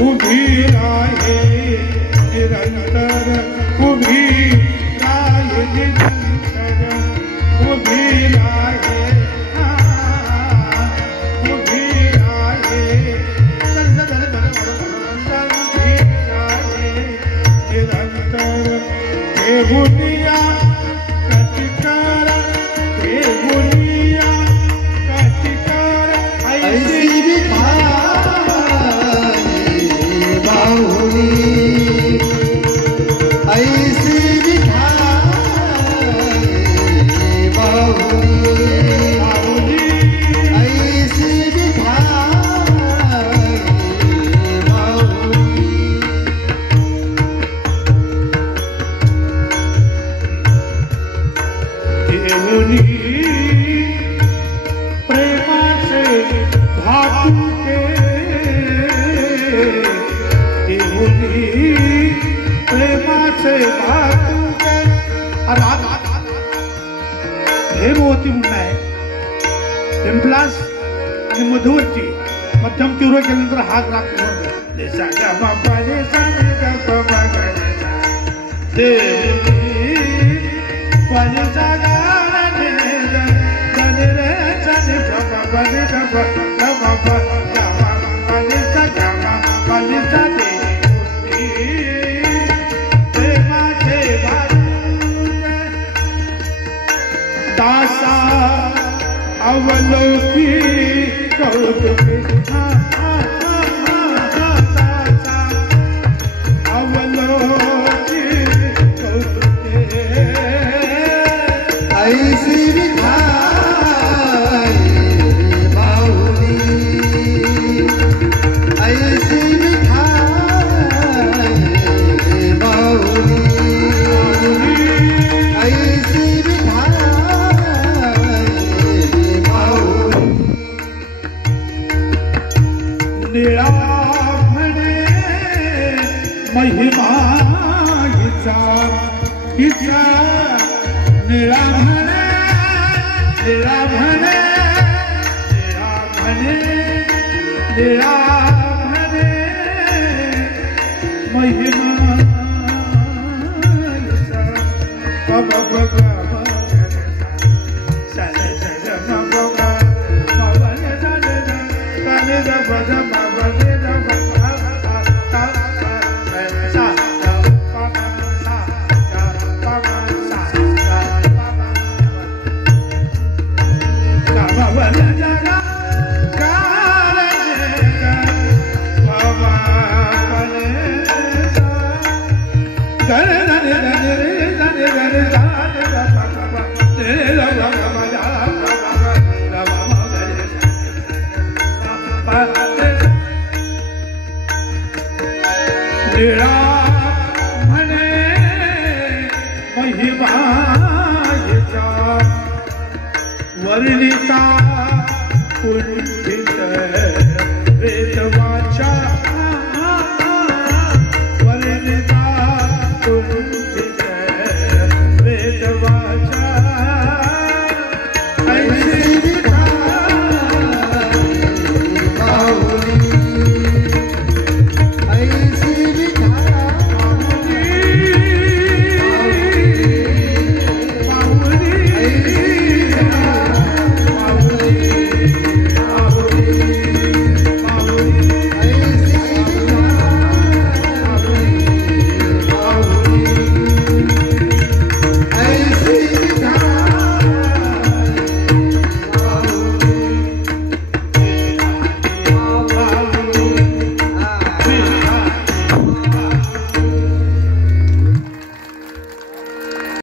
उभी राहे निरंतर उभी राहे निरंतर उभी राहे उभी राहे उभी राहे निरंतर देवुनिया कटिकार देवुनिया कटिकार ऐसी प्रेमाचे भातू के देवुनी प्रेमाचे भातू के हेमवती म्हणून आहे हेमप्लास आणि मधुवती मध्यम तीव्र केल्यानंतर हात राखतो दासा अवलोकी कौतुके अवलोकी कौतुके ऐसी विधाई बाहुली ऐसी विधाई बाहुली ऐसी निळा म्हणे महिमा हिचा हिचा निळा म्हणे निळा म्हणे निळा म्हणे निळा म्हणे महिमा हिचा बाबा बाबा निळा म्हणे महिमा हिचा वर्णिता